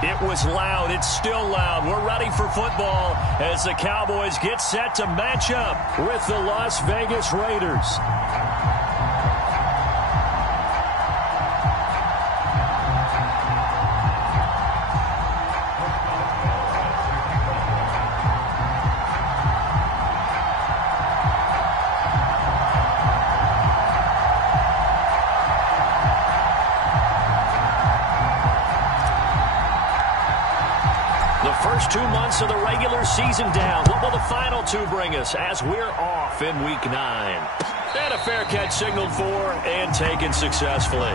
It was loud. It's still loud. We're ready for football as the Cowboys get set to match up with the Las Vegas Raiders. First 2 months of the regular season down. What will the final 2 bring us as we're off in Week 9? And a fair catch signaled for and taken successfully.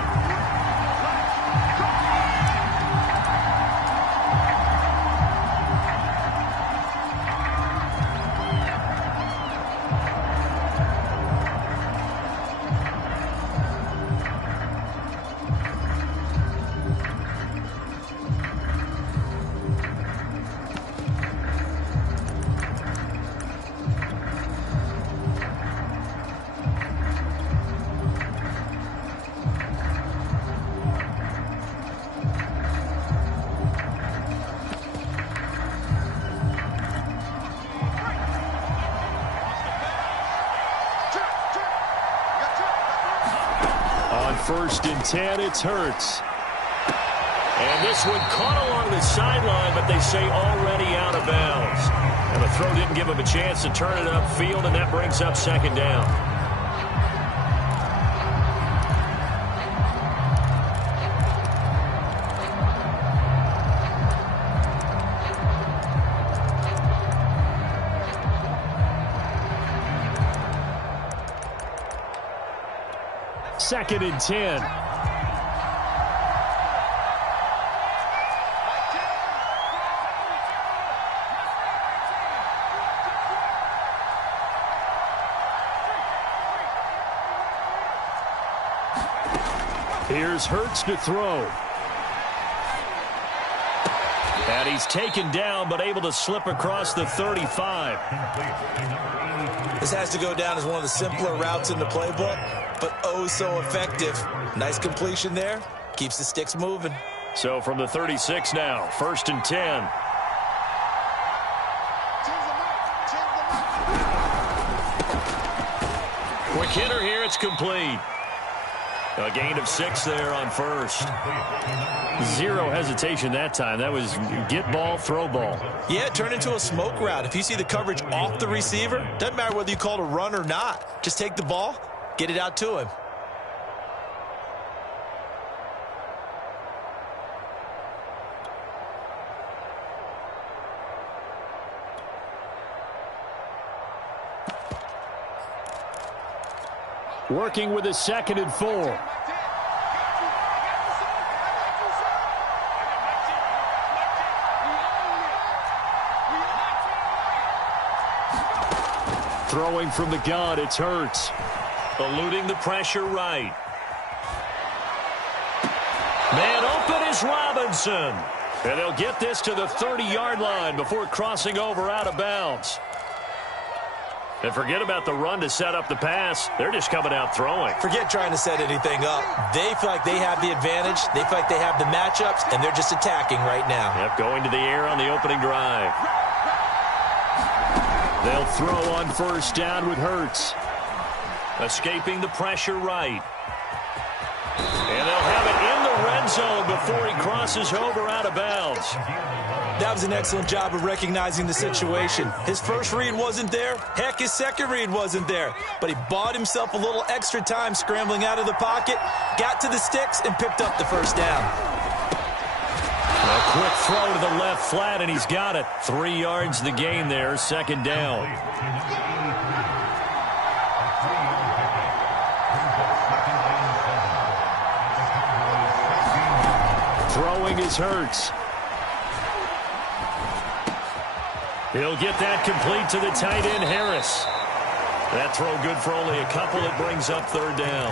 First and 10, it's Hurts. And this one caught along the sideline, but they say already out of bounds. And the throw didn't give him a chance to turn it upfield, and that brings up second down. Second and 10. Here's Hurts to throw. And he's taken down, but able to slip across the 35. This has to go down as one of the simpler routes in the playbook, but oh so effective. Nice completion there. Keeps the sticks moving. So from the 36 now, first and 10. Quick hitter here, it's complete. A gain of 6 there on first. Zero hesitation that time. That was get ball, throw ball. Yeah, it turned into a smoke route. If you see the coverage off the receiver, doesn't matter whether you call it a run or not. Just take the ball, get it out to him. Working with a second and 4. Throwing from the gun, it's Hurts. Eluding the pressure right. Man open is Robinson. And they'll get this to the 30-yard line before crossing over out of bounds. And forget about the run to set up the pass. They're just coming out throwing. Forget trying to set anything up. They feel like they have the advantage. They feel like they have the matchups, and they're just attacking right now. Yep, going to the air on the opening drive. They'll throw on first down with Hurts. Escaping the pressure right. And they'll have it in the red zone before he crosses over out of bounds. That was an excellent job of recognizing the situation. His first read wasn't there. Heck, his second read wasn't there. But he bought himself a little extra time scrambling out of the pocket, got to the sticks, and picked up the first down. A quick throw to the left flat, and he's got it. 3 yards the gain there, second down. Throwing is Hurts. He'll get that complete to the tight end, Harris. That throw good for only a couple. It brings up third down.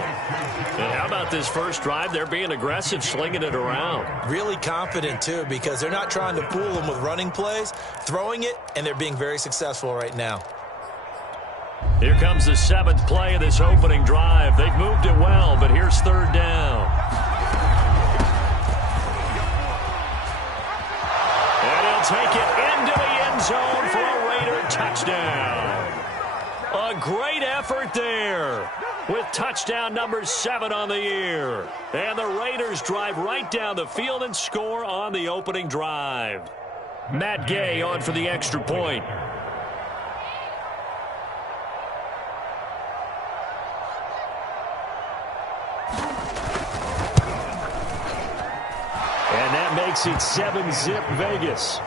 And how about this first drive? They're being aggressive, slinging it around. Really confident, too, because they're not trying to fool them with running plays, throwing it, and they're being very successful right now. Here comes the 7th play of this opening drive. They've moved it well, but here's third down. he'll take it into the end zone for a Raider touchdown. A great effort there with touchdown number 7 on the year. And the Raiders drive right down the field and score on the opening drive. Matt Gay on for the extra point. And that makes it 7-zip Vegas.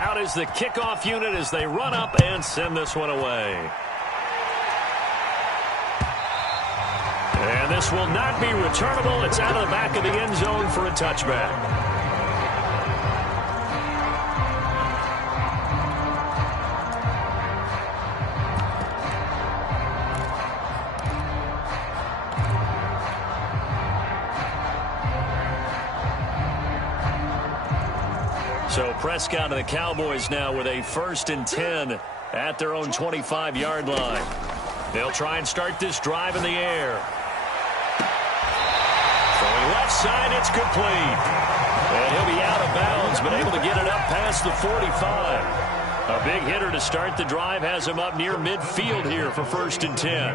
Out is the kickoff unit as they run up and send this one away. And this will not be returnable. It's out of the back of the end zone for a touchback. So Prescott and the Cowboys now with a 1st and 10 at their own 25-yard line. They'll try and start this drive in the air. Throwing left side, it's complete. And he'll be out of bounds, but able to get it up past the 45. A big hitter to start the drive has him up near midfield here for 1st and 10.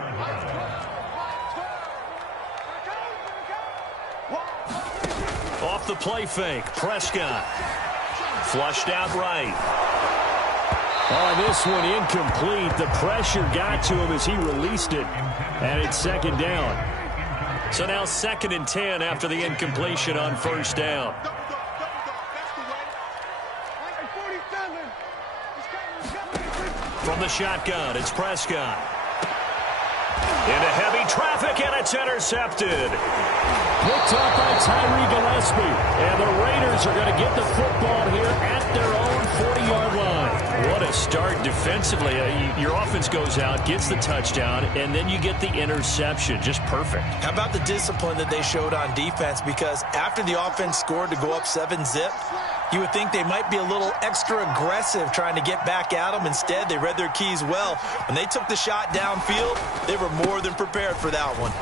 Off the play fake, Prescott. Flushed out right. On this one, incomplete. The pressure got to him as he released it. And it's 2nd down. So now 2nd and 10 after the incompletion on 1st down. From the shotgun, it's Prescott. Into heavy traffic, and it's intercepted. Picked up by Tyree Gillespie. And the Raiders are going to get the football here at their own 40-yard line. What a start defensively. Your offense goes out, gets the touchdown, and then you get the interception. Just perfect. How about the discipline that they showed on defense? Because after the offense scored to go up 7-zip, you would think they might be a little extra aggressive trying to get back at them. Instead, they read their keys well. When they took the shot downfield, they were more than prepared for that one.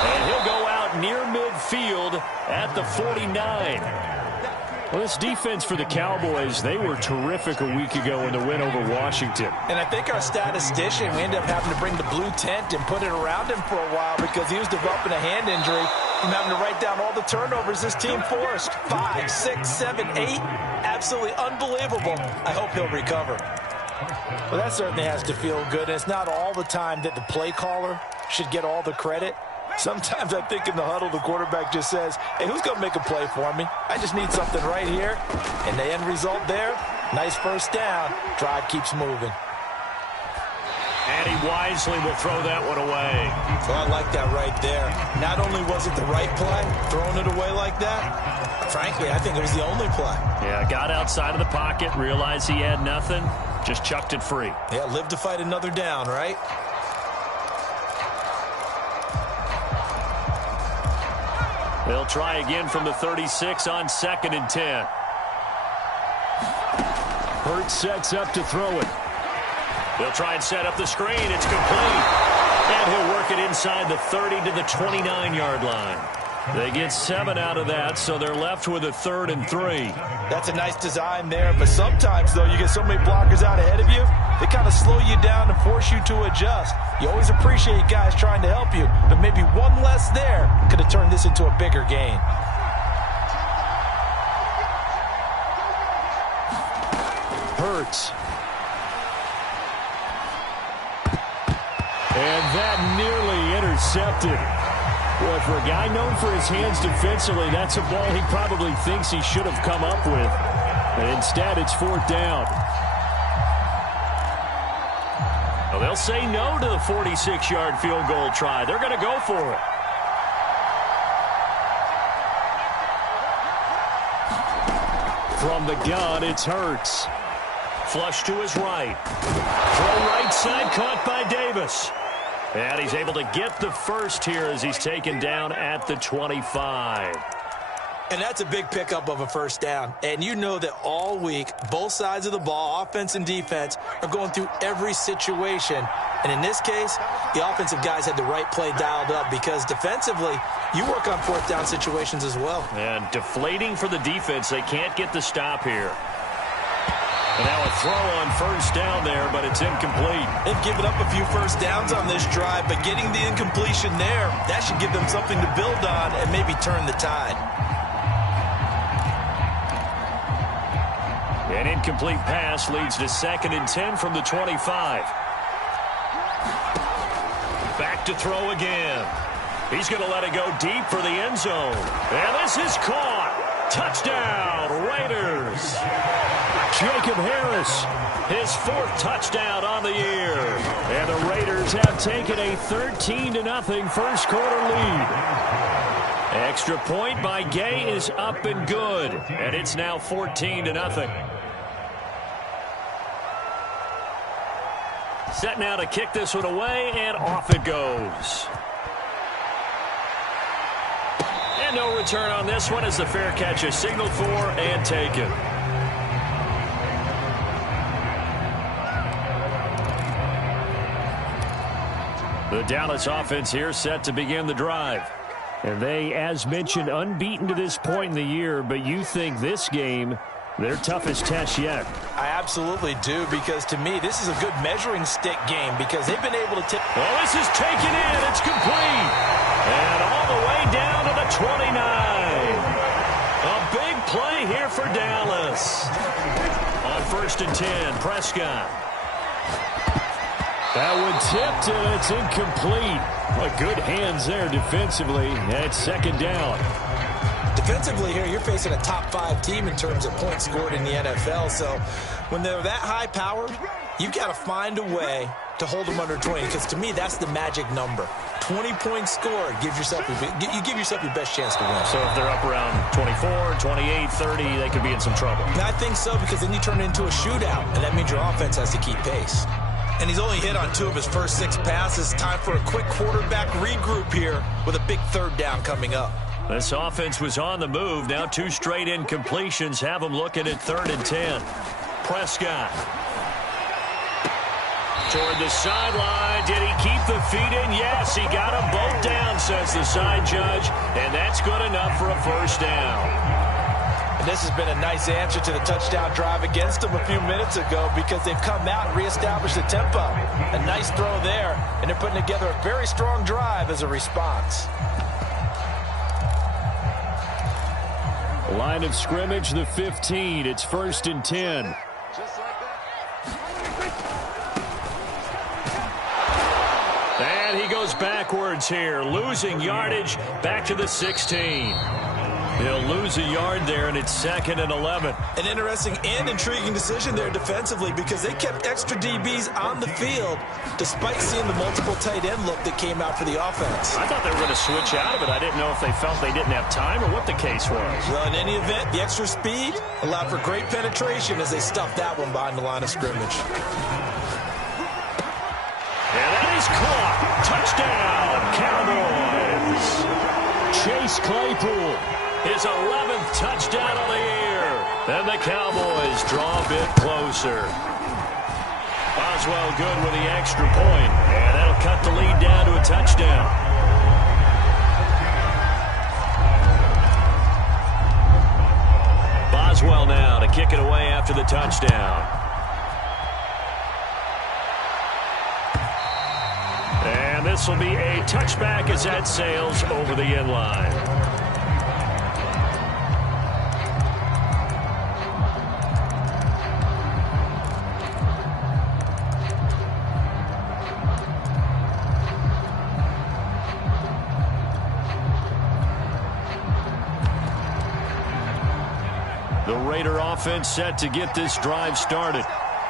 And he'll go out near midfield at the 49. Well, this defense for the Cowboys, they were terrific a week ago in the win over Washington. And I think our statistician, we ended up having to bring the blue tent and put it around him for a while because he was developing a hand injury from having to write down all the turnovers this team forced. 5, 6, 7, 8. Absolutely unbelievable. I hope he'll recover. Well, that certainly has to feel good. And it's not all the time that the play caller should get all the credit. Sometimes I think in the huddle, the quarterback just says, hey, who's going to make a play for me? I just need something right here. And the end result there, nice 1st down. Drive keeps moving. And he wisely will throw that one away. So I like that right there. Not only was it the right play, throwing it away like that, frankly, I think it was the only play. Yeah, got outside of the pocket, realized he had nothing, just chucked it free. Yeah, live to fight another down, right? They'll try again from the 36 on 2nd and 10. Hurts sets up to throw it. They'll try and set up the screen. It's complete. And he'll work it inside the 30 to the 29-yard line. They get 7 out of that, so they're left with a 3rd and 3. That's a nice design there, but sometimes, though, you get so many blockers out ahead of you, they kind of slow you down and force you to adjust. You always appreciate guys trying to help you, but maybe one less there could have turned this into a bigger gain. Hurts. And that nearly intercepted. Well, for a guy known for his hands defensively, that's a ball he probably thinks he should have come up with. And instead, it's 4th down. Well, they'll say no to the 46-yard field goal try. They're going to go for it. From the gun, it's Hurts. Flush to his right. Throw right side, caught by Davis. And he's able to get the first here as he's taken down at the 25. And that's a big pickup of a first down. And you know that all week, both sides of the ball, offense and defense, are going through every situation. And in this case, the offensive guys had the right play dialed up because defensively, you work on fourth down situations as well. And deflating for the defense. They can't get the stop here. And now a throw on first down there, but it's incomplete. They've given up a few first downs on this drive, but getting the incompletion there, that should give them something to build on and maybe turn the tide. An incomplete pass leads to 2nd and 10 from the 25. Back to throw again. He's going to let it go deep for the end zone. And this is caught. Touchdown, Raiders. Jacob Harris, his 4th touchdown on the year. And the Raiders have taken a 13-0 first quarter lead. Extra point by Gay is up and good. And it's now 14-0. Set now to kick this one away, and off it goes. And no return on this one as the fair catch is signaled for and taken. The Dallas offense here set to begin the drive. And they, as mentioned, unbeaten to this point in the year, but you think this game their toughest test yet. I absolutely do, because to me, this is a good measuring stick game because they've been able to tip. Well, this is taken in. It's complete. And all the way down to the 29. A big play here for Dallas. On 1st and 10, Prescott. That one tipped, and it's incomplete. Well, good hands there defensively. And it's 2nd down. Defensively here, you're facing a top 5 team in terms of points scored in the NFL. So when they're that high-powered, you've got to find a way to hold them under 20. Because to me, that's the magic number. 20 points scored gives yourself you give yourself your best chance to win. So if they're up around 24, 28, 30, they could be in some trouble. And I think so, because then you turn it into a shootout, and that means your offense has to keep pace. And he's only hit on 2 of his first 6 passes. Time for a quick quarterback regroup here with a big 3rd down coming up. This offense was on the move. Now 2 straight incompletions have them looking at 3rd and 10. Prescott. Toward the sideline. Did he keep the feet in? Yes, he got them both down, says the side judge. And that's good enough for a first down. And this has been a nice answer to the touchdown drive against them a few minutes ago, because they've come out and reestablished the tempo. A nice throw there, and they're putting together a very strong drive as a response. Line of scrimmage, the 15. It's 1st and 10. And he goes backwards here, losing yardage back to the 16. He'll lose a yard there, and it's 2nd and 11. An interesting and intriguing decision there defensively, because they kept extra DBs on the field despite seeing the multiple tight end look that came out for the offense. I thought they were going to switch out of it. I didn't know if they felt they didn't have time or what the case was. Well, in any event, the extra speed allowed for great penetration as they stuffed that one behind the line of scrimmage. And that is caught. Touchdown, Cowboys. Chase Claypool. His 11th touchdown of the year. And the Cowboys draw a bit closer. Boswell good with the extra point. And that'll cut the lead down to a touchdown. Boswell now to kick it away after the touchdown. And this will be a touchback as that sails over the end line. The Raider offense set to get this drive started.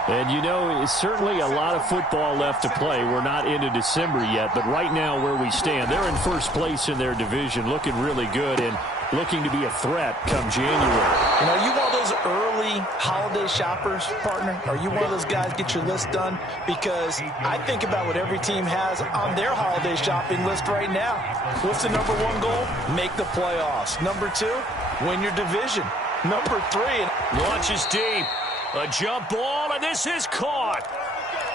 And, you know, it's certainly a lot of football left to play. We're not into December yet, but right now where we stand, they're in first place in their division, looking really good. And looking to be a threat come January. You know, you one of those early holiday shoppers, partner? Are you one of those guys get your list done? Because I think about what every team has on their holiday shopping list right now. What's the number one goal? Make the playoffs. Number two, win your division. Number three. Launches deep. A jump ball, and this is caught.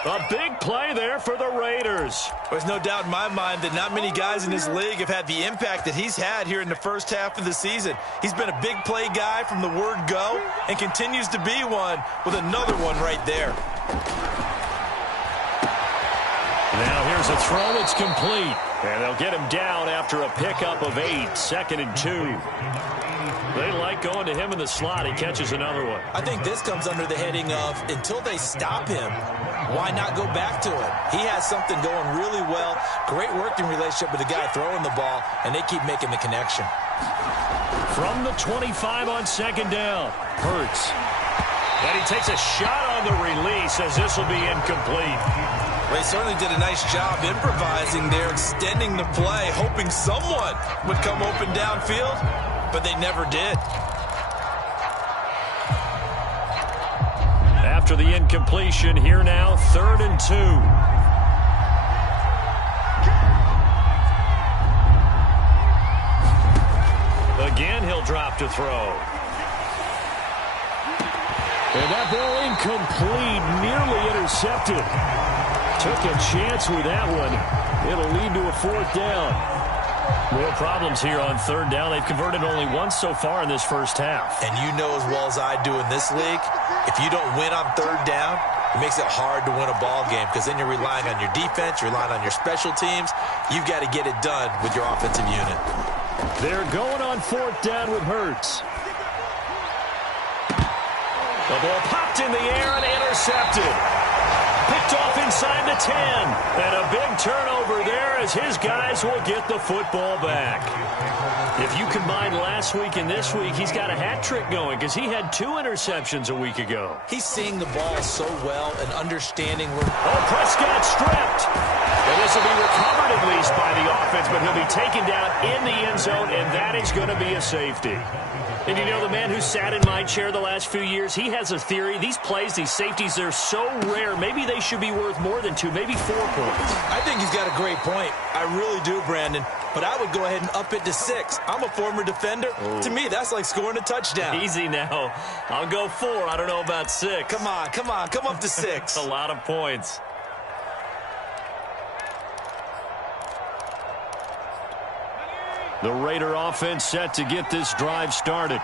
A big play there for the Raiders. There's no doubt in my mind that not many guys in this league have had the impact that he's had here in the first half of the season. He's been a big play guy from the word go and continues to be one with another one right there. Now here's a throw. It's complete. And they'll get him down after a pickup of 8, 2nd and 2. They like going to him in the slot. He catches another one. I think this comes under the heading of until they stop him, why not go back to it? He has something going really well. Great working relationship with the guy throwing the ball, and they keep making the connection. From the 25 on 2nd down, Hurts. And he takes a shot on the release as this will be incomplete. They certainly did a nice job improvising there, extending the play, hoping someone would come open downfield, but they never did. After the incompletion, here now, 3rd and 2. Again, he'll drop to throw. And that ball incomplete, nearly intercepted. Took a chance with that one. It'll lead to a 4th down. More problems here on 3rd down. They've converted only once so far in this first half. And you know as well as I do in this league, if you don't win on 3rd down, it makes it hard to win a ball game because then you're relying on your defense, you're relying on your special teams. You've got to get it done with your offensive unit. They're going on 4th down with Hurts. The ball popped in the air and intercepted. Picked off inside the 10. And a big turnover there as his guys will get the football back. If you combine last week and this week, he's got a hat trick going because he had 2 interceptions a week ago. He's seeing the ball so well and understanding where... Oh, Prescott stripped. And this will be recovered at least by the offense, but he'll be taken down in the end zone, and that is going to be a safety. And you know, the man who sat in my chair the last few years, he has a theory. These plays, these safeties, they're so rare. Maybe they should be worth more than 2, maybe 4 points. I think he's got a great point. I really do, Brandon. But I would go ahead and up it to 6. I'm a former defender. Ooh. To me, that's like scoring a touchdown. Easy now. I'll go 4. I don't know about 6. Come on. Come up to 6. A lot of points. The Raider offense set to get this drive started.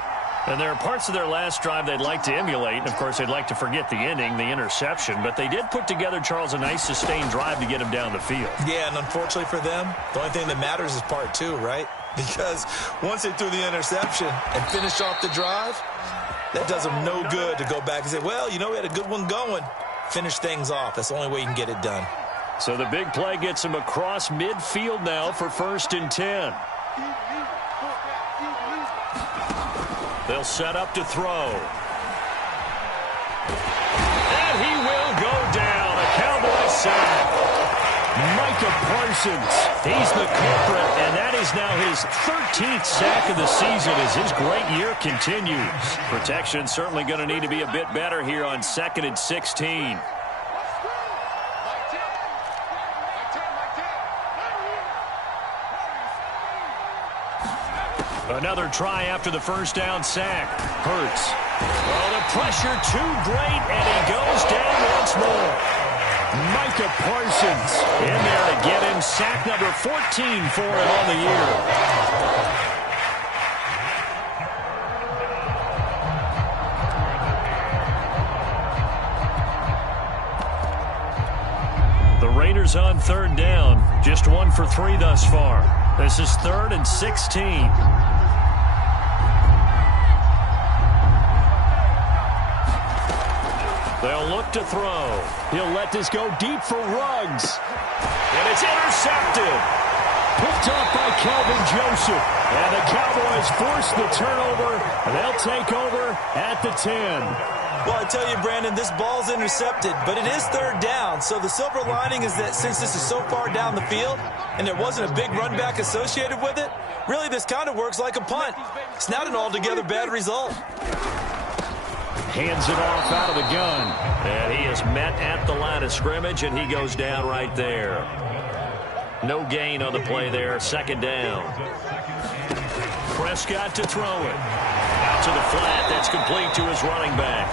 And there are parts of their last drive they'd like to emulate. And, of course, they'd like to forget the ending, the interception. But they did put together, Charles, a nice sustained drive to get him down the field. Yeah, and unfortunately for them, the only thing that matters is part 2, right? Because once they threw the interception and finished off the drive, that does them no good to go back and say, well, you know, we had a good one going. Finish things off. That's the only way you can get it done. So the big play gets him across midfield now for 1st and 10. They'll set up to throw. And he will go down. A Cowboy sack. Micah Parsons. He's the culprit, and that is now his 13th sack of the season as his great year continues. Protection certainly going to need to be a bit better here on 2nd and 16. Another try after the 1st down sack. Hurts. Oh, the pressure too great, and he goes down once more. Micah Parsons in there to get him sack number 14 for him on the year. The Raiders on 3rd down. Just 1 for 3 thus far. This is 3rd and 16. They'll look to throw. He'll let this go deep for Ruggs. And it's intercepted. Picked off by Kelvin Joseph. And the Cowboys force the turnover. They'll take over at the 10. Well, I tell you, Brandon, this ball's intercepted, but it is third down. So the silver lining is that since this is so far down the field and there wasn't a big run back associated with it, really this kind of works like a punt. It's not an altogether bad result. Hands it off out of the gun. And he is met at the line of scrimmage, and he goes down right there. No gain on the play there. Second down. Prescott to throw it. Out to the flat. That's complete to his running back.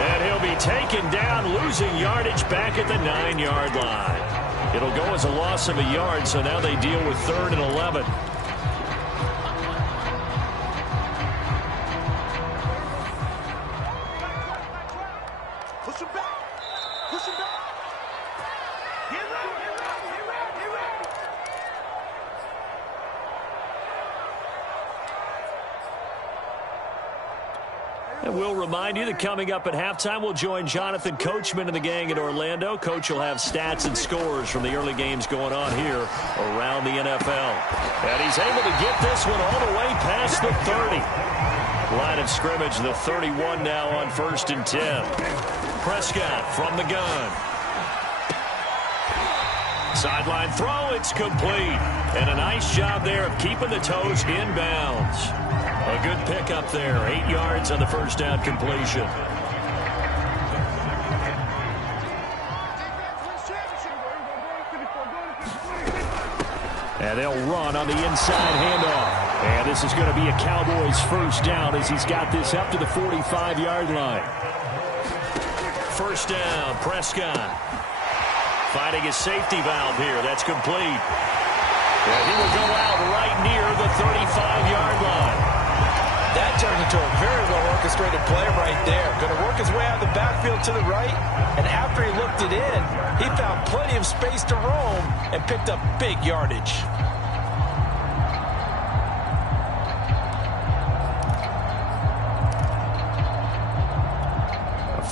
And he'll be taken down, losing yardage back at the 9-yard line. It'll go as a loss of a yard, so now they deal with 3rd and 11. Push him back. Push him back. Get ready. Get ready. Get ready. Get ready. And we'll remind you that coming up at halftime, we'll join Jonathan Coachman and the gang in Orlando. Coach will have stats and scores from the early games going on here around the NFL. And he's able to get this one all the way past the 30. Line of scrimmage, the 31 now on 1st and 10. Prescott from the gun. Sideline throw, it's complete. And a nice job there of keeping the toes inbounds. A good pickup there, 8 yards on the first down completion. And they'll run on the inside handoff. And this is going to be a Cowboys first down as he's got this up to the 45-yard line. First down, Prescott. Finding his safety valve here. That's complete. And he will go out right near the 35-yard line. That turned into a very well-orchestrated play right there. Going to work his way out of the backfield to the right, and after he looked it in, he found plenty of space to roam and picked up big yardage.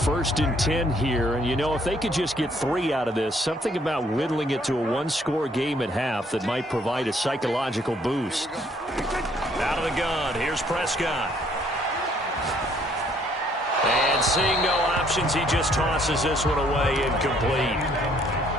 First and 10 here, and you know, if they could just get 3 out of this, something about whittling it to a 1-score game at half that might provide a psychological boost. Out of the gun, here's Prescott. And seeing no options, he just tosses this one away, incomplete.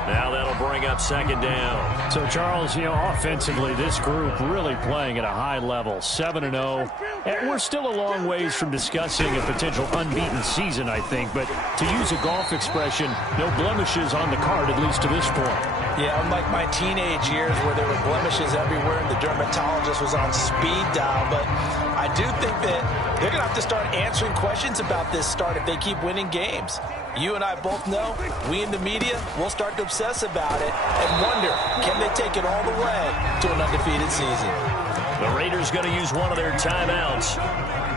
Now that'll bring up second down. So, Charles, you know, offensively, this group really playing at a high level, 7-0. And we're still a long ways from discussing a potential unbeaten season, I think. But to use a golf expression, no blemishes on the card, at least to this point. Yeah, unlike my teenage years where there were blemishes everywhere and the dermatologist was on speed dial. But I do think that they're going to have to start answering questions about this start if they keep winning games. You and I both know, we in the media will start to obsess about it and wonder, can they take it all the way to an undefeated season? The Raiders going to use one of their timeouts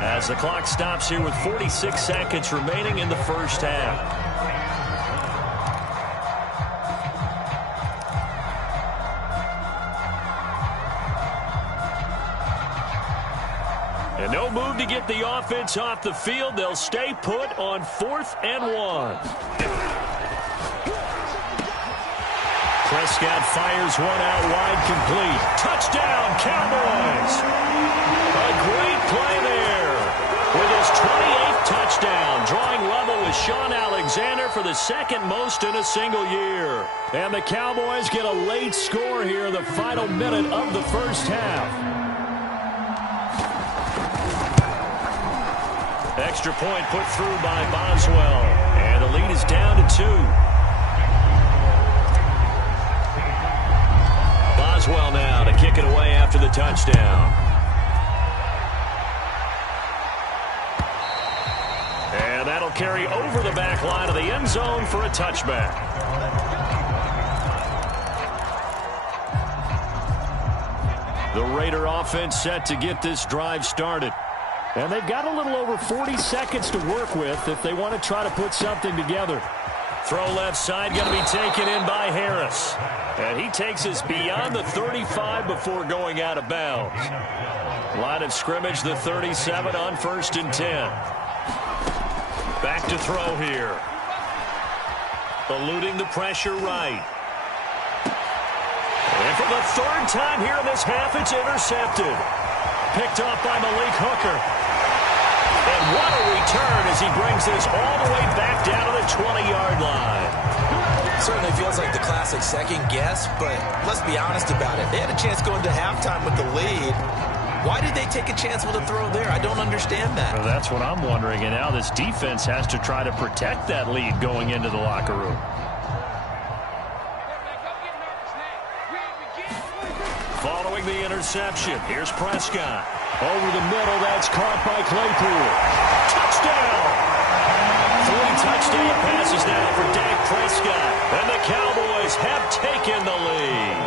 as the clock stops here with 46 seconds remaining in the first half. And no move to get the offense off the field. They'll stay put on 4th and 1. Prescott fires one out wide, complete. Touchdown, Cowboys. A great play there with his 28th touchdown, drawing level with Sean Alexander for the second most in a single year. And the Cowboys get a late score here in the final minute of the first half. Extra point put through by Boswell. And the lead is down to 2. Boswell now to kick it away after the touchdown. And that'll carry over the back line of the end zone for a touchback. The Raider offense set to get this drive started. And they've got a little over 40 seconds to work with if they want to try to put something together. Throw left side, going to be taken in by Harris. And he takes us beyond the 35 before going out of bounds. Line of scrimmage, the 37 on 1st and 10. Back to throw here. Eluding the pressure right. And for the 3rd time here in this half, it's intercepted. Picked off by Malik Hooker. And what a return as he brings this all the way back down to the 20-yard line. Certainly feels like the classic second guess, but let's be honest about it. They had a chance going to halftime with the lead. Why did they take a chance with a throw there? I don't understand that. Well, that's what I'm wondering, and now this defense has to try to protect that lead going into the locker room. Following the interception, here's Prescott. Over the middle, that's caught by Claypool. Touchdown! 3 touchdown passes now for Dak Prescott. And the Cowboys have taken the lead.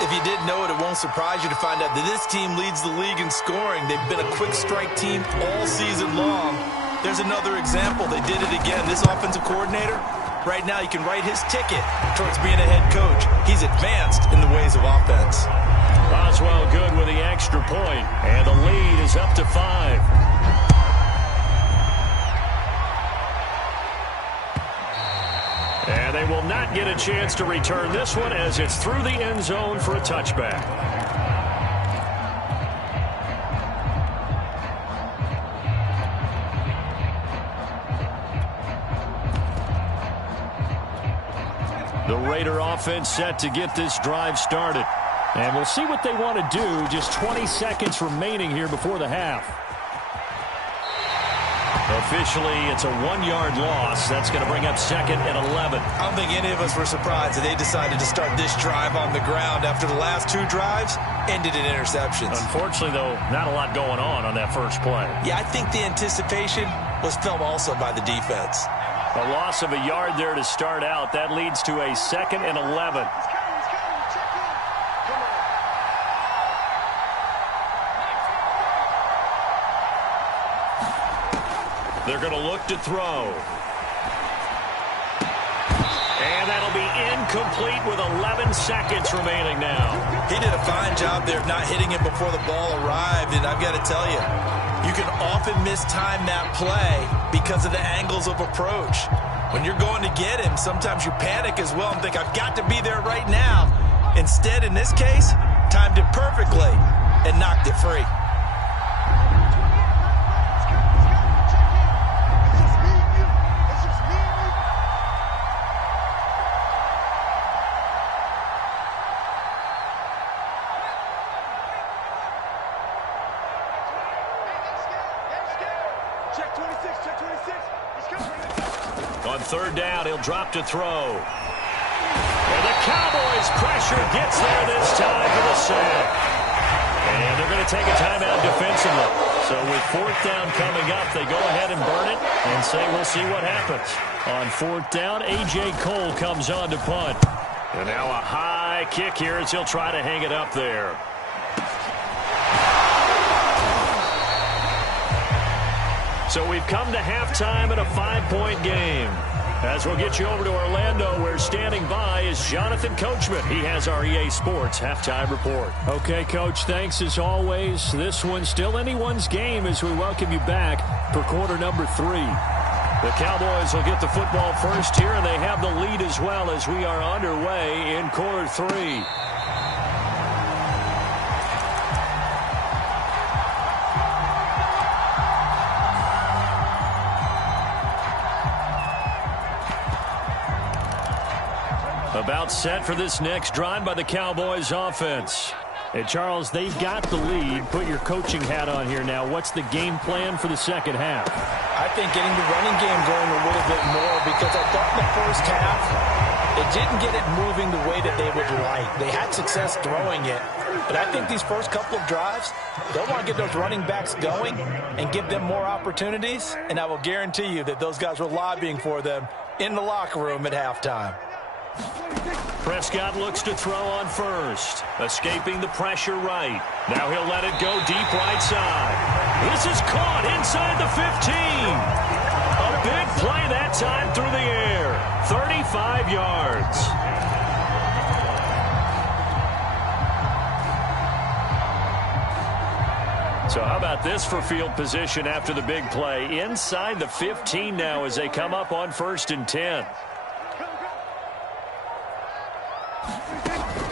If you didn't know it, it won't surprise you to find out that this team leads the league in scoring. They've been a quick strike team all season long. There's another example. They did it again. This offensive coordinator, right now, you can write his ticket towards being a head coach. He's advanced in the ways of offense. Boswell good with the extra point, and the lead is up to 5. And they will not get a chance to return this one as it's through the end zone for a touchback. The Raider offense set to get this drive started. And we'll see what they want to do. Just 20 seconds remaining here before the half. Officially, it's a 1-yard loss. That's going to bring up 2nd and 11. I don't think any of us were surprised that they decided to start this drive on the ground after the last 2 drives ended in interceptions. Unfortunately, though, not a lot going on that first play. Yeah, I think the anticipation was felt also by the defense. A loss of a yard there to start out. That leads to a 2nd and 11. They're going to look to throw. And that'll be incomplete with 11 seconds remaining now. He did a fine job there of not hitting it before the ball arrived, and I've got to tell you, you can often mistime that play because of the angles of approach. When you're going to get him, sometimes you panic as well and think, I've got to be there right now. Instead, in this case, timed it perfectly and knocked it free. On 3rd down, he'll drop to throw. And the Cowboys' pressure gets there this time for the sack. And they're going to take a timeout defensively. So with 4th down coming up, they go ahead and burn it and say we'll see what happens. On 4th down, A.J. Cole comes on to punt. And now a high kick here as he'll try to hang it up there. So we've come to halftime in a 5-point game. As we'll get you over to Orlando, where standing by is Jonathan Coachman. He has our EA Sports halftime report. Okay, Coach, thanks as always. This one's still anyone's game as we welcome you back for quarter number 3. The Cowboys will get the football first here, and they have the lead as well as we are underway in quarter 3. About set for this next drive by the Cowboys offense. And Charles, they've got the lead. Put your coaching hat on here now. What's the game plan for the second half? I think getting the running game going a little bit more, because I thought in the first half it didn't get it moving the way that they would like. They had success throwing it, but I think these first couple of drives, they'll want to get those running backs going and give them more opportunities, and I will guarantee you that those guys were lobbying for them in the locker room at halftime. Prescott looks to throw on first, escaping the pressure right. Now he'll let it go deep right side. This is caught inside the 15. A big play that time through the air. 35 yards. So how about this for field position after the big play? Inside the 15 now as they come up on 1st and 10.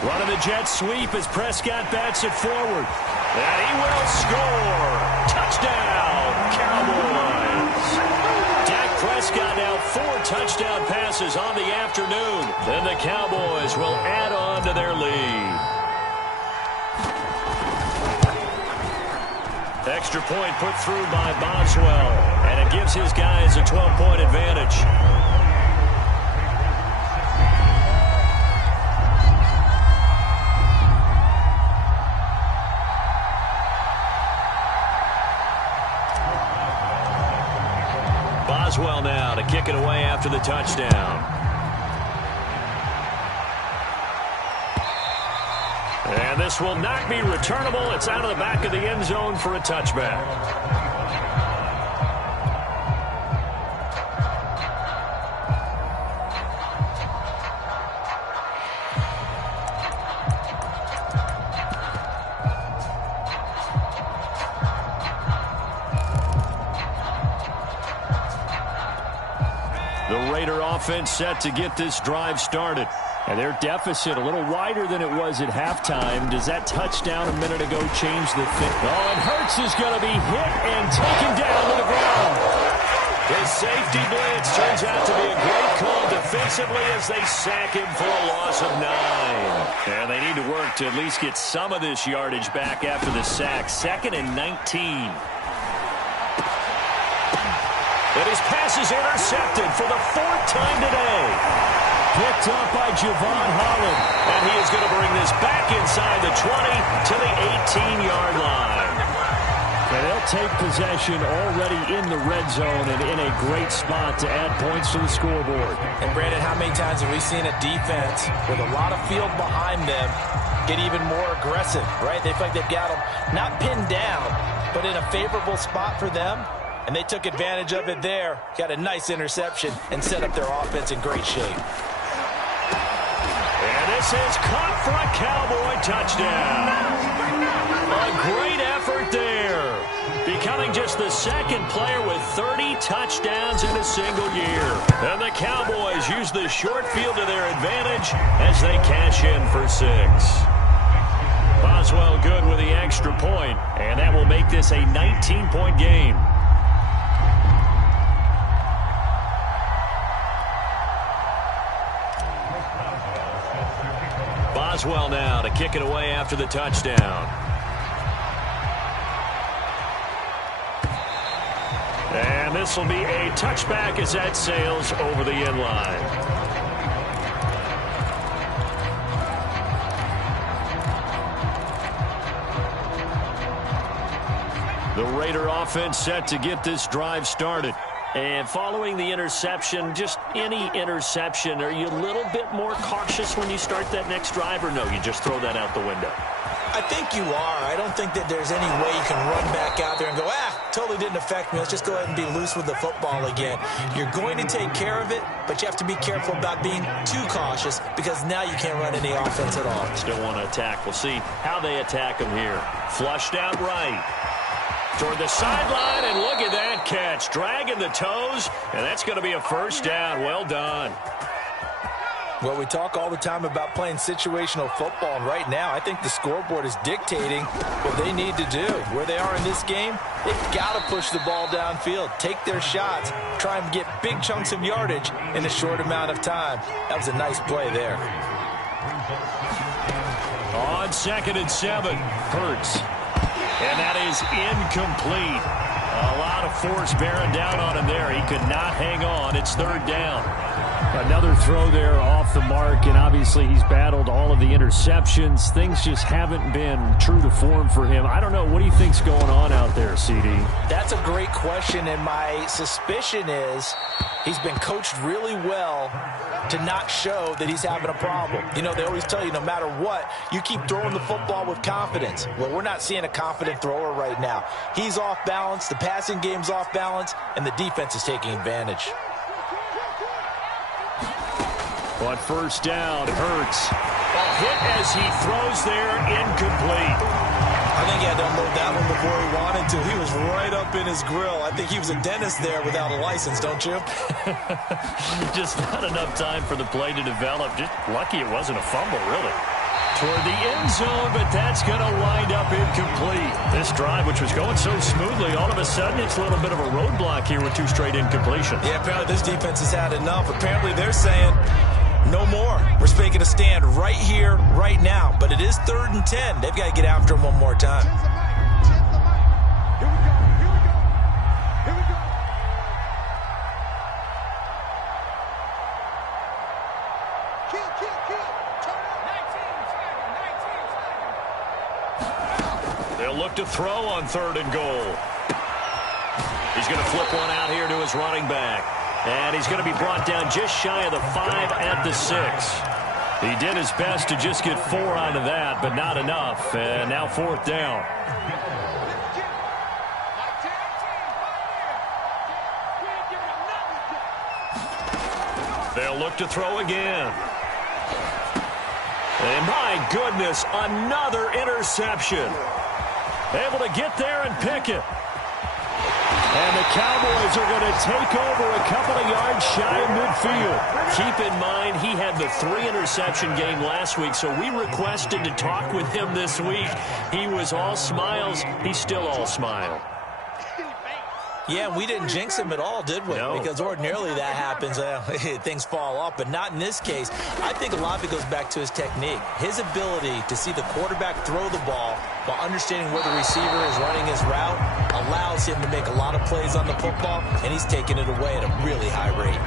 Running the jet sweep as Prescott bats it forward. And he will score. Touchdown, Cowboys. passes on the afternoon. Then the Cowboys will add on to their lead. Extra point put through by Boswell, and it gives his guys a 12-point advantage. Boswell now to kick it away after the touchdown. And this will not be returnable. It's out of the back of the end zone for a touchback. The Raider offense set to get this drive started. And their deficit a little wider than it was at halftime. Does that touchdown a minute ago change the thing? Oh, and Hurts is going to be hit and taken down to the ground. His safety blitz turns out to be a great call defensively as they sack him for a loss of 9. And they need to work to at least get some of this yardage back after the sack. 2nd and 19. And his pass is intercepted for the 4th time today. Picked up by Javon Holland. And he is going to bring this back inside the 20 to the 18-yard line. And they'll take possession already in the red zone and in a great spot to add points to the scoreboard. And, Brandon, how many times have we seen a defense with a lot of field behind them get even more aggressive, right? They feel like they've got them not pinned down, but in a favorable spot for them. And they took advantage of it there. Got a nice interception and set up their offense in great shape. And this is caught for a Cowboy touchdown. A great effort there. Becoming just the 2nd player with 30 touchdowns in a single year. And the Cowboys use the short field to their advantage as they cash in for 6. Boswell good with the extra point, and that will make this a 19-point game. Boswell now to kick it away after the touchdown. And this will be a touchback as that sails over the end line. The Raider offense set to get this drive started. And following the interception, just any interception, are you a little bit more cautious when you start that next drive, or no, you just throw that out the window? I think you are. I don't think that there's any way you can run back out there and go, totally didn't affect me. Let's just go ahead and be loose with the football again. You're going to take care of it, but you have to be careful about being too cautious because now you can't run any offense at all. Still want to attack. We'll see how they attack them here. Flushed out right. Toward the sideline, and look at that catch. Dragging the toes, and that's going to be a first down. Well done. Well, we talk all the time about playing situational football, and right now I think the scoreboard is dictating what they need to do. Where they are in this game, they've got to push the ball downfield, take their shots, try and get big chunks of yardage in a short amount of time. That was a nice play there. On 2nd and 7, Hurts. And that is incomplete. A lot of force bearing down on him there. He could not hang on. It's 3rd down. Another throw there off the mark, and obviously he's battled all of the interceptions. Things just haven't been true to form for him. I don't know. What do you think's going on out there, CD? That's a great question, and my suspicion is he's been coached really well to not show that he's having a problem. You know, they always tell you no matter what, you keep throwing the football with confidence. Well, we're not seeing a confident thrower right now. He's off balance, the passing game's off balance, and the defense is taking advantage. On 1st down, Hurts. A hit as he throws there, incomplete. I think he had to unload that one before he wanted to. He was right up in his grill. I think he was a dentist there without a license, don't you? Just not enough time for the play to develop. Just lucky it wasn't a fumble, really. toward the end zone, but that's going to wind up incomplete. This drive, which was going so smoothly, all of a sudden it's a little bit of a roadblock here with 2 straight incompletions. Yeah, apparently this defense has had enough. Apparently they're saying no more. We're making a stand right here, right now. But it is 3rd and 10. They've got to get after him one more time. They'll look to throw on 3rd and goal. He's going to flip one out here to his running back. And he's going to be brought down just shy of the 5 at the 6. He did his best to just get 4 out of that, but not enough. And now 4th down. They'll look to throw again. And my goodness, another interception. Able to get there and pick it. And the Cowboys are going to take over a couple of yards shy of midfield. Keep in mind, he had the 3-interception game last week, so we requested to talk with him this week. He was all smiles. He's still all smile. Yeah, we didn't jinx him at all, did we? No. Because ordinarily that happens. Things fall off, but not in this case. I think a lot of it goes back to his technique. His ability to see the quarterback throw the ball while understanding where the receiver is running his route allows him to make a lot of plays on the football, and he's taking it away at a really high rate.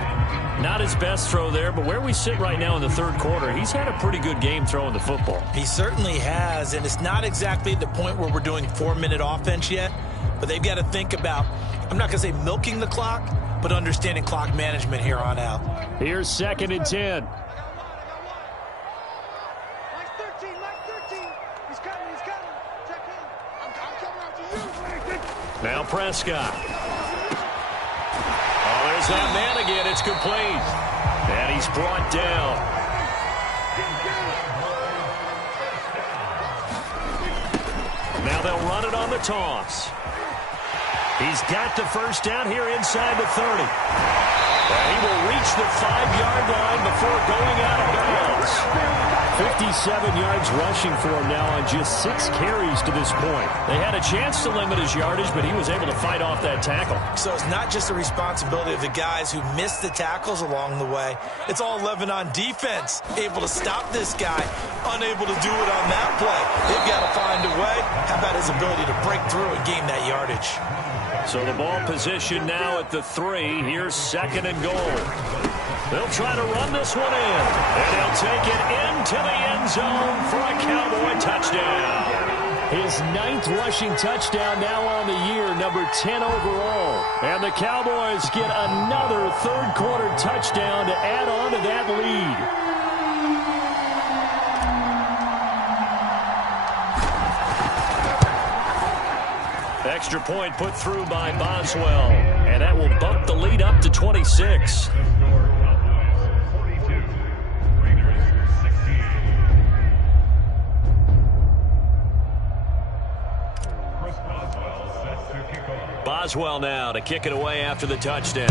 Not his best throw there, but where we sit right now in the 3rd quarter, he's had a pretty good game throwing the football. He certainly has, and it's not exactly at the point where we're doing 4-minute offense yet, but they've got to think about, I'm not going to say milking the clock, but understanding clock management here on out. Here's 2nd and 10. Mike 13. He's coming. Check in. I'm coming after you. Now Prescott. Oh, there's that man again. It's complete. And he's brought down. Now they'll run it on the toss. He's got the 1st down here inside the 30. And he will reach the 5-yard line before going out of bounds. 57 yards rushing for him now on just 6 carries to this point. They had a chance to limit his yardage, but he was able to fight off that tackle. So it's not just the responsibility of the guys who missed the tackles along the way. It's all 11 on defense, able to stop this guy, unable to do it on that play. They've got to find a way. How about his ability to break through and gain that yardage? So the ball position now at the 3. Here's 2nd and goal. They'll try to run this one in. And they'll take it into the end zone for a Cowboy touchdown. His 9th rushing touchdown now on the year, number 10 overall. And the Cowboys get another 3rd quarter touchdown to add on to that lead. Extra point put through by Boswell. And that will bump the lead up to 26. Boswell now to kick it away after the touchdown.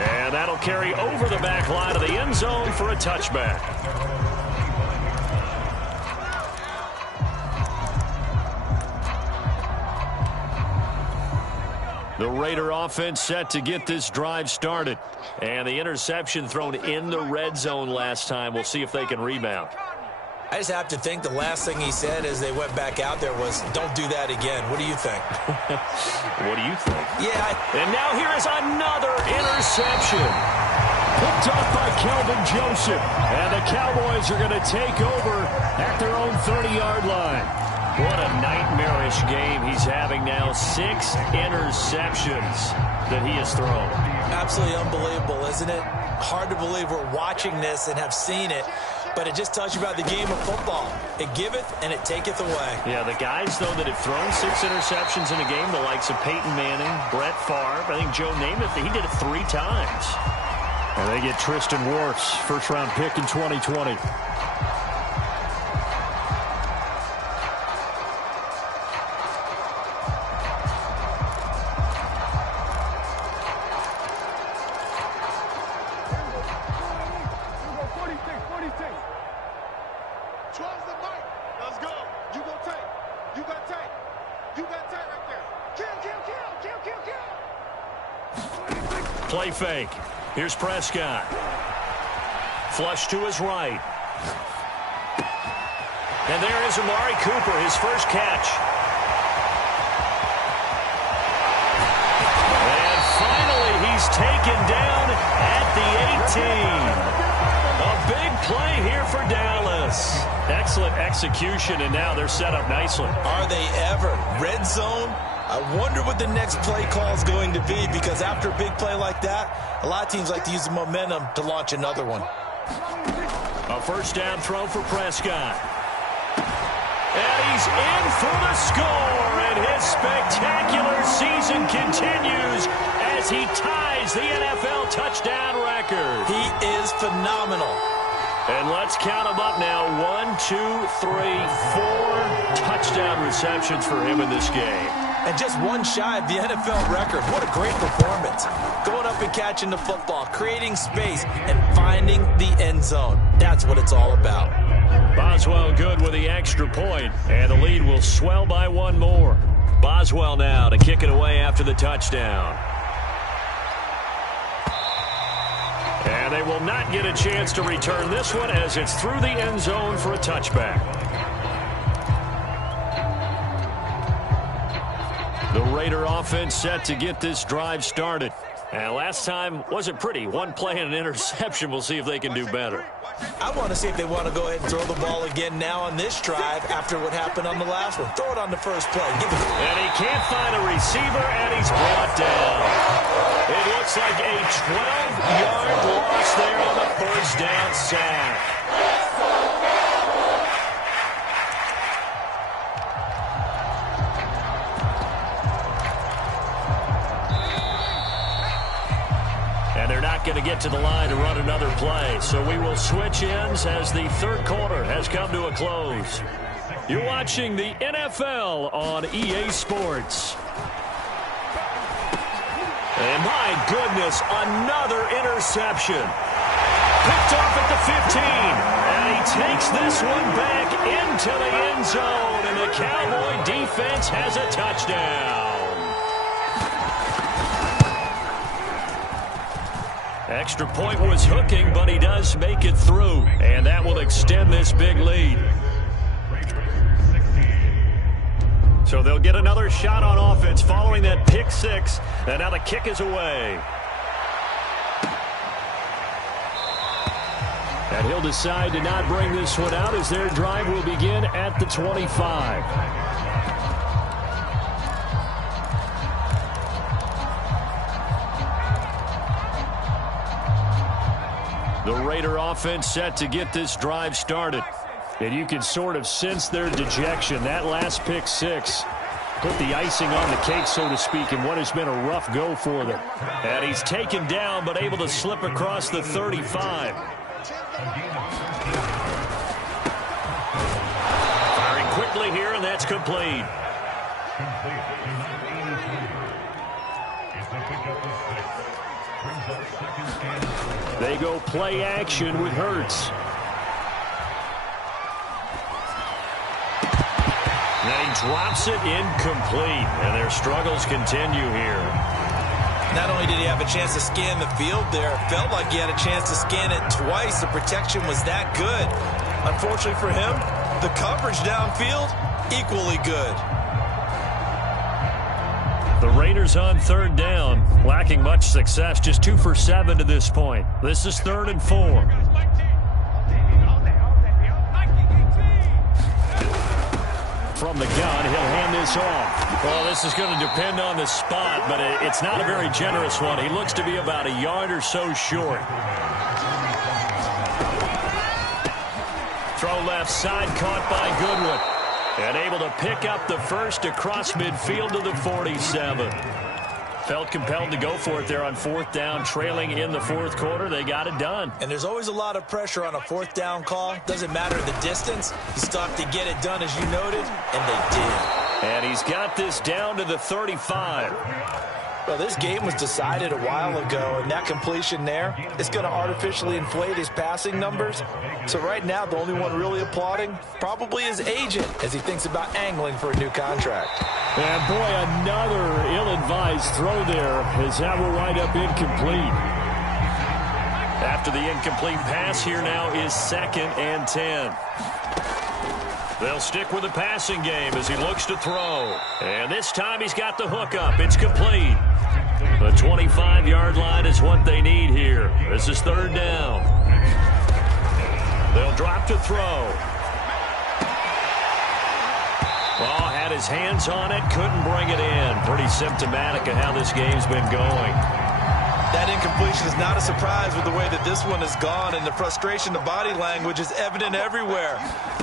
And that'll carry over the back line of the end zone for a touchback. The Raider offense set to get this drive started. And the interception thrown in the red zone last time. We'll see if they can rebound. I just have to think the last thing he said as they went back out there was, don't do that again. What do you think? What do you think? Yeah. And now here is another interception. Picked off by Kelvin Joseph. And the Cowboys are going to take over at their own 30-yard line. What a nightmarish game he's having now. 6 interceptions that he has thrown. Absolutely unbelievable, isn't it? Hard to believe we're watching this and have seen it. But it just tells you about the game of football. It giveth and it taketh away. Yeah, the guys, though, that have thrown 6 interceptions in a game, the likes of Peyton Manning, Brett Favre, I think Joe Namath, he did it 3 times. And they get Tristan Wirfs, first-round pick in 2020. play fake. Here's Prescott. Flush to his right. And there is Amari Cooper, his first catch. And finally, he's taken down at the 18. A big play here for Dallas. Excellent execution, and now they're set up nicely. Are they ever? Red zone? I wonder what the next play call is going to be, because after a big play like that, a lot of teams like to use the momentum to launch another one. A first down throw for Prescott. And he's in for the score, and his spectacular season continues as he ties the NFL touchdown record. He is phenomenal. And let's count them up now. 1, 2, 3, 4 touchdown receptions for him in this game. And just one shy of the NFL record. What a great performance. Going up and catching the football, creating space, and finding the end zone. That's what it's all about. Boswell good with the extra point, and the lead will swell by one more. Boswell now to kick it away after the touchdown. And they will not get a chance to return this one as it's through the end zone for a touchback. The Raider offense set to get this drive started. And last time wasn't pretty. One play and an interception. We'll see if they can do better. I want to see if they want to go ahead and throw the ball again now on this drive after what happened on the last one. Throw it on the first play. And he can't find a receiver, and he's brought down. It looks like a 12-yard loss there on the first down sack. And they're not going to get to the line to run another play. So we will switch ends as the third quarter has come to a close. You're watching the NFL on EA Sports. And my goodness, another interception. Picked off at the 15. And he takes this one back into the end zone. And the Cowboy defense has a touchdown. Extra point was hooking, but he does make it through. And that will extend this big lead. So they'll get another shot on offense following that pick six. And now the kick is away. And he'll decide to not bring this one out as their drive will begin at the 25. The Raider offense set to get this drive started. And you can sort of sense their dejection. That last pick six put the icing on the cake, so to speak, in what has been a rough go for them. And he's taken down, but able to slip across the 35. Firing quickly here, and that's complete. They go play action with Hurts. And he drops it incomplete. And their struggles continue here. Not only did he have a chance to scan the field there, it felt like he had a chance to scan it twice. The protection was that good. Unfortunately for him, the coverage downfield, equally good. The Raiders on third down, lacking much success, just 2 for 7 to this point. This is 3rd and 4. From the gun, he'll hand this off. Well, this is going to depend on the spot, but it's not a very generous one. He looks to be about a yard or so short. Throw left side, caught by Goodwin. And able to pick up the first across midfield to the 47. Felt compelled to go for it there on 4th down, trailing in the 4th quarter. They got it done. And there's always a lot of pressure on a 4th down call. Doesn't matter the distance. You stop to get it done, as you noted, and they did. And he's got this down to the 35. Well, this game was decided a while ago, and that completion there is going to artificially inflate his passing numbers. So right now, the only one really applauding probably his agent as he thinks about angling for a new contract. And boy, another ill-advised throw there as that will wind up incomplete. After the incomplete pass, here now is 2nd and 10. They'll stick with the passing game as he looks to throw. And this time he's got the hook up. It's complete. The 25-yard line is what they need here. This is 3rd down. They'll drop to throw. Well, had his hands on it, couldn't bring it in. Pretty symptomatic of how this game's been going. That incompletion is not a surprise with the way that this one has gone, and the frustration, the body language is evident everywhere.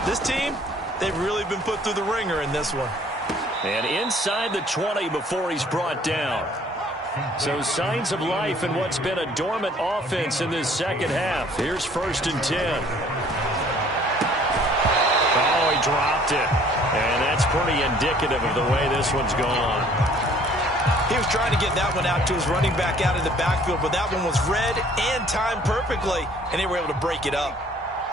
This team, they've really been put through the ringer in this one. And inside the 20 before he's brought down. So signs of life in what's been a dormant offense in this second half. Here's 1st and 10. Oh, he dropped it. And that's pretty indicative of the way this one's gone. He was trying to get that one out to his running back out of the backfield, but that one was read and timed perfectly, and they were able to break it up.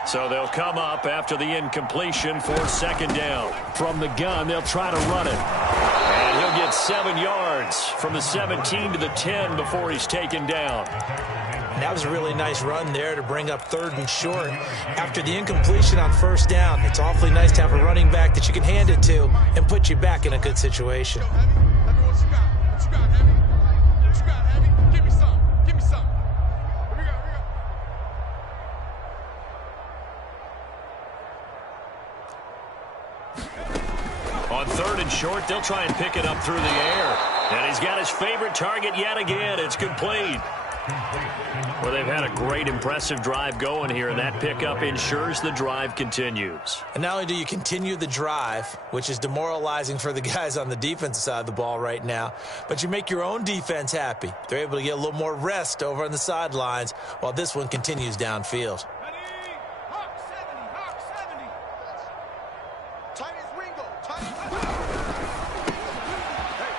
So they'll come up after the incompletion for 2nd down. From the gun, they'll try to run it. And he'll get 7 yards from the 17 to the 10 before he's taken down. And that was a really nice run there to bring up 3rd and short. After the incompletion on 1st down, it's awfully nice to have a running back that you can hand it to and put you back in a good situation. On 3rd and short, they'll try and pick it up through the air. And he's got his favorite target yet again. It's complete. Well, they've had a great, impressive drive going here, and that pickup ensures the drive continues. And not only do you continue the drive, which is demoralizing for the guys on the defensive side of the ball right now, but you make your own defense happy. They're able to get a little more rest over on the sidelines while this one continues downfield.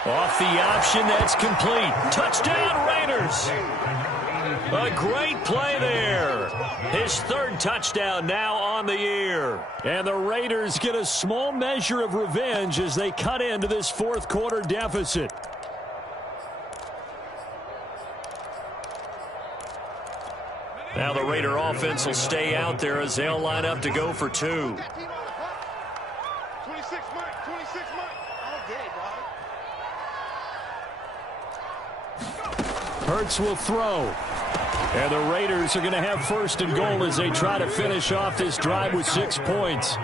Off the option, that's complete. Touchdown, Raiders. A great play there. His 3rd touchdown now on the year. And the Raiders get a small measure of revenge as they cut into this 4th quarter deficit. Now the Raider offense will stay out there as they'll line up to go for 2. 26 Mike, 26 Mike. All day, dog. Hurts will throw. And the Raiders are going to have 1st and goal as they try to finish off this drive with 6 points.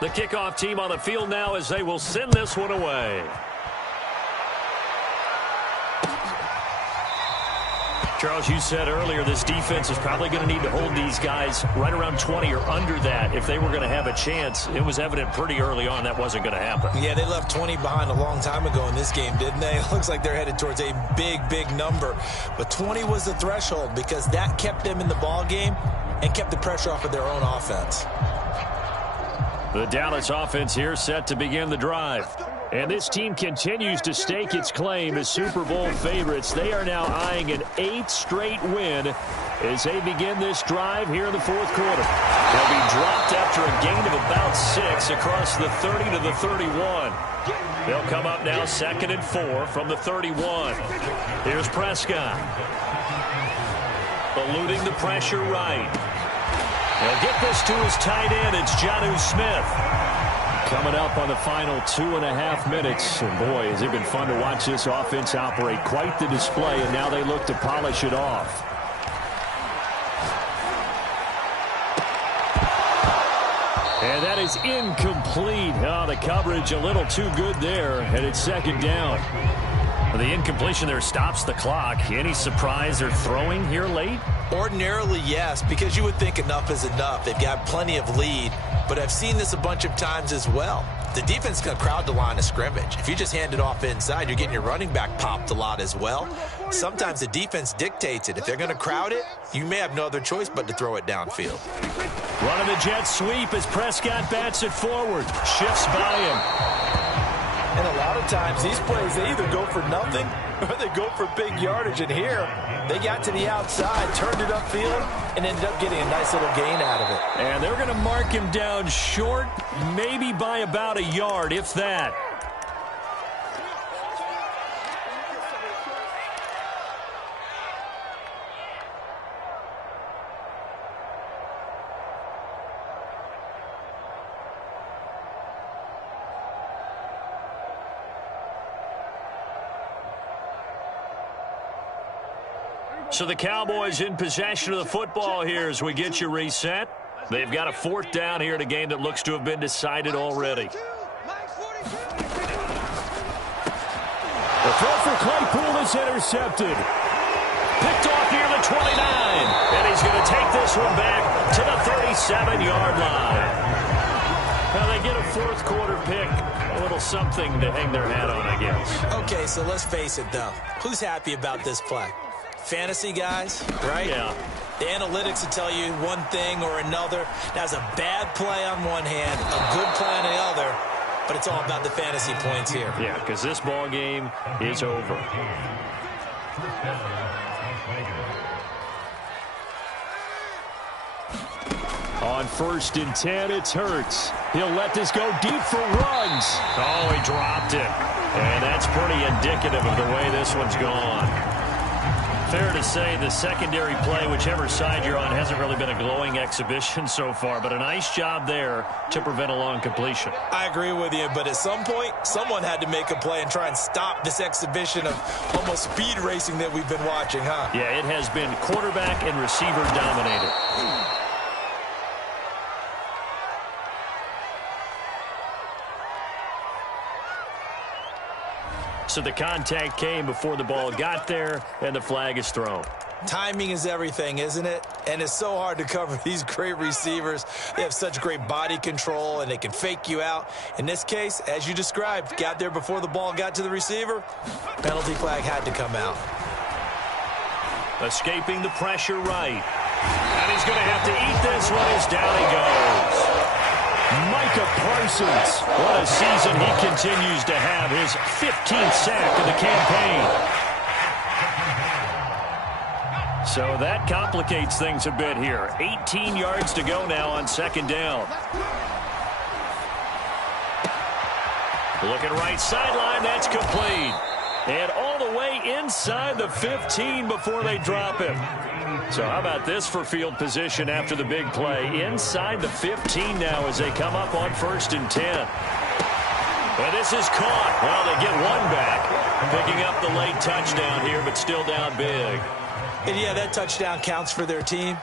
The kickoff team on the field now as they will send this one away. Charles, you said earlier this defense is probably going to need to hold these guys right around 20 or under that if they were going to have a chance. It was evident pretty early on that wasn't going to happen. Yeah, they left 20 behind a long time ago in this game, didn't they? It looks like they're headed towards a big, big number. But 20 was the threshold because that kept them in the ball game and kept the pressure off of their own offense. The Dallas offense here set to begin the drive. And this team continues to stake its claim as Super Bowl favorites. They are now eyeing an 8th straight win as they begin this drive here in the 4th quarter. They'll be dropped after a gain of about 6 across the 30 to the 31. They'll come up now 2nd and 4 from the 31. Here's Prescott. Eluding the pressure right. He'll get this to his tight end. It's Jonnu Smith. Coming up on the final 2.5 minutes. And boy, has it been fun to watch this offense operate. Quite the display, and now they look to polish it off. And that is incomplete. Oh, the coverage a little too good there, and it's 2nd down. The incompletion there stops the clock. Any surprise they're throwing here late? Ordinarily, yes, because you would think enough is enough. They've got plenty of lead, but I've seen this a bunch of times as well. The defense is going to crowd the line of scrimmage. If you just hand it off inside, you're getting your running back popped a lot as well. Sometimes the defense dictates it. If they're going to crowd it, you may have no other choice but to throw it downfield. Running the jet sweep as Prescott bats it forward. Shifts by him. And a lot of times these plays, they either go for nothing or they go for big yardage. And here, they got to the outside, turned it upfield, and ended up getting a nice little gain out of it. And they're going to mark him down short, maybe by about a yard, if that. So the Cowboys in possession of the football here as we get you reset. They've got a 4th down here in a game that looks to have been decided already. The throw for Claypool is intercepted. Picked off near the 29. And he's going to take this one back to the 37-yard line. Now they get a 4th quarter pick. A little something to hang their hat on, I guess. Okay, so let's face it, though. Who's happy about this play? Fantasy guys, right? Yeah. The analytics will tell you one thing or another. That's a bad play on one hand, a good play on the other, but it's all about the fantasy points here. Yeah, because this ball game is over. On 1st and 10, it's Hurts. He'll let this go deep for Ruggs. Oh, he dropped it. And that's pretty indicative of the way this one's gone. Fair to say the secondary play, whichever side you're on, hasn't really been a glowing exhibition so far, but a nice job there to prevent a long completion. I agree with you, but at some point, someone had to make a play and try and stop this exhibition of almost speed racing that we've been watching, huh? Yeah, it has been quarterback and receiver dominated. So the contact came before the ball got there, and the flag is thrown. Timing is everything, isn't it? And it's so hard to cover these great receivers. They have such great body control, and they can fake you out. In this case, as you described, got there before the ball got to the receiver. Penalty flag had to come out. Escaping the pressure right. And he's going to have to eat this one as down he goes. Micah Parsons. What a season he continues to have. His 15th sack of the campaign. So that complicates things a bit here. 18 yards to go now on 2nd down. Looking right sideline. That's complete. And all the way inside the 15 before they drop him. So how about this for field position after the big play? Inside the 15 now as they come up on 1st and 10. And this is caught. Well, they get one back. Picking up the late touchdown here, but still down big. And yeah, that touchdown counts for their team,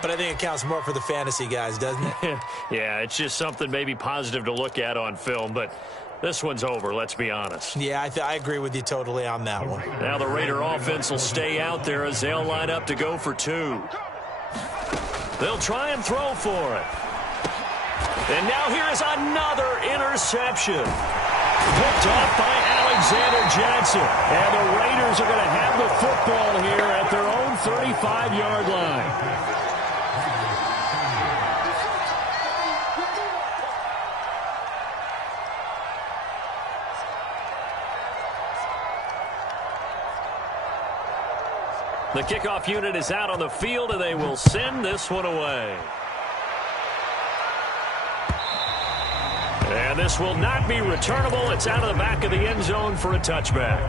but I think it counts more for the fantasy guys, doesn't it? Yeah, it's just something maybe positive to look at on film, but this one's over, let's be honest. Yeah, I agree with you totally on that one. Now the Raider offense will stay out there as they'll line up to go for 2. They'll try and throw for it. And now here is another interception. Picked off by Alexander Johnson. And the Raiders are going to have the football here at their own 35-yard line. The kickoff unit is out on the field, and they will send this one away. And this will not be returnable. It's out of the back of the end zone for a touchback.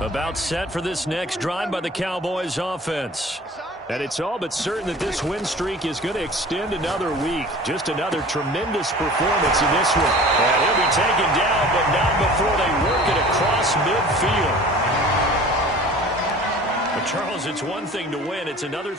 About set for this next drive by the Cowboys offense. And it's all but certain that this win streak is going to extend another week. Just another tremendous performance in this one. And he'll be taken down, but not before they work it across midfield. But Charles, it's one thing to win. It's another thing.